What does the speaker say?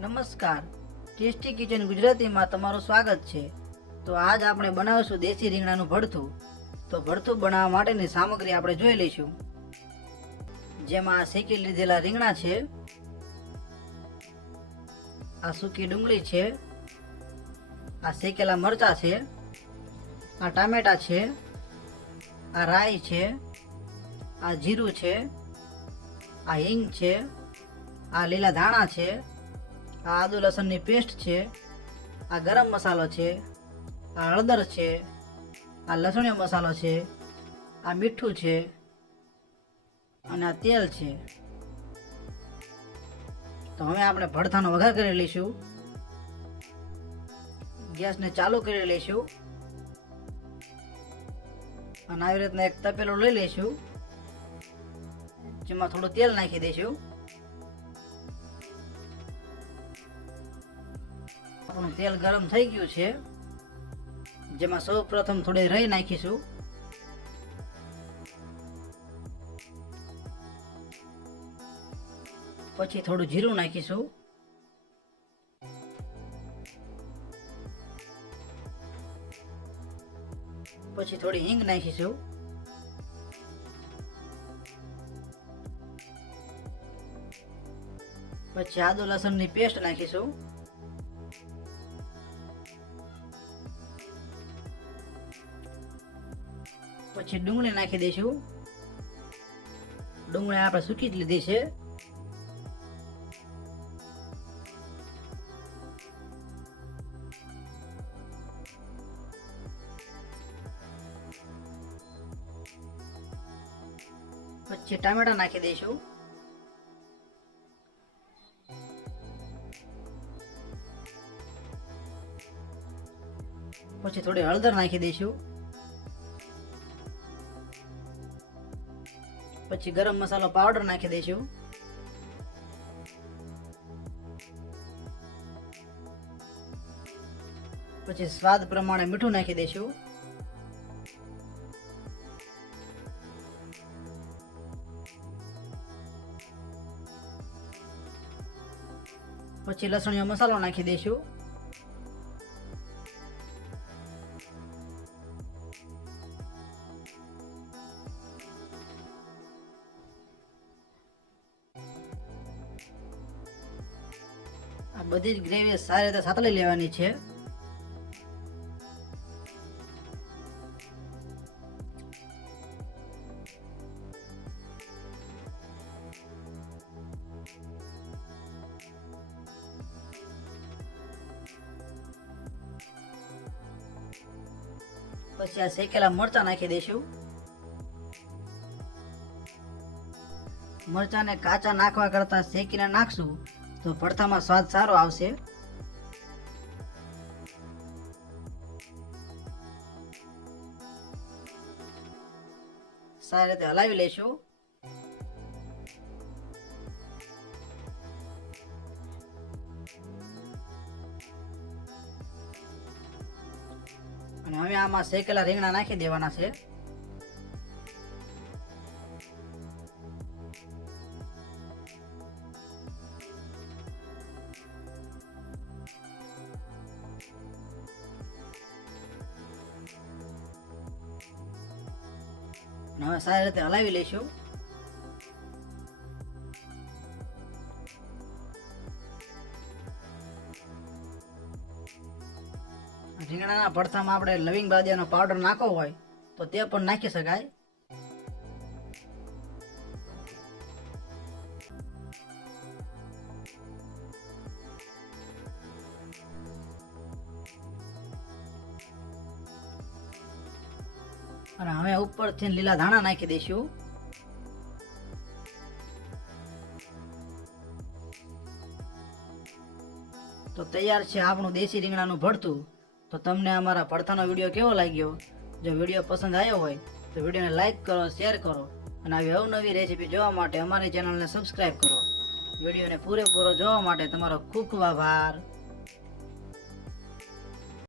નમસ્કાર, tasty kitchen ગુજરાતીમાં તમારું સ્વાગત છે। તો આજ આપણે બનાવીશું દેશી રીંગણાનું ભરથું। તો ભરથું બનાવવા માટેની સામગ્રી આપણે જોઈ લઈશું। જેમાં આ શેકી લીધેલા રીંગણા છે, આ સૂકી ડુંગળી છે, આ શેકેલા મરચાં છે, આ ટામેટા છે, આ રાઈ છે, આ જીરું છે, આ હિંગ છે, આ લીલા ધાણા છે, આ આદુ લસણની પેસ્ટ છે, આ ગરમ મસાલો છે, આ હળદર છે, આ લસણીયો મસાલો છે, આ મીઠું છે અને આ તેલ છે। તો હવે આપણે ભરથાનો વઘાર કરી લઈશું। ગેસને ચાલુ કરી લઈશું અને આવી રીતના એક તપેલું લઈ લઈશું, જેમાં થોડું તેલ નાખી દઈશું। આપણું તેલ ગરમ થઈ ગયું છે, જેમાં સૌ પ્રથમ થોડી રાઈ નાખીશું, પછી થોડું જીરું નાખીશું, પછી થોડી હિંગ નાખીશું, પછી આદુ લસણની પેસ્ટ નાખીશું, પછી ડુંગળી નાખી દઈશું। ડુંગળી આપણે સૂકી જ લીધી છે। પછી ટામેટા નાખી દઈશું, પછી થોડી હળદર નાખી દઈશું, પછી ગરમ મસાલો પાવડર નાખી દઈશું, પછી સ્વાદ પ્રમાણે મીઠું નાખી દઈશું, પછી લસણીયો મસાલો નાખી દઈશું, આ બધી જ ગ્રેવી સારી રીતે સાતળી લેવાની છે। પછી આ શેકેલા મરચાં નાખી દઈશું। મરચાંને કાચા નાખવા કરતા શેકીને નાખશું તો ભરથામાં સ્વાદ સારો આવશે। સારી રીતે હલાવી લઈશું। અને હવે આમાં શેકેલા રીંગણા નાખી દેવાના છે। હવે સારી રીતે હલાવી લઈશું। રીંગણાના ભરથામાં આપણે લવિંગ બાદિયાનો પાવડર નાખવો હોય તો તે પણ નાખી શકાય। અને હવે ઉપરથી લીલા ધાણા નાખી દઈશું। તો તૈયાર છે આપણું દેશી રીંગણાનું ભરથું। તો તમને અમારા ભરથાનો વિડીયો કેવો લાગ્યો? જો વિડીયો પસંદ આવ્યો હોય તો વિડીયોને લાઈક કરો, શેર કરો અને આવી અવનવી રેસીપી જોવા માટે અમારી ચેનલને સબસ્ક્રાઈબ કરો। વિડીયોને પૂરેપૂરો જોવા માટે તમારો ખૂબ ખૂબ આભાર।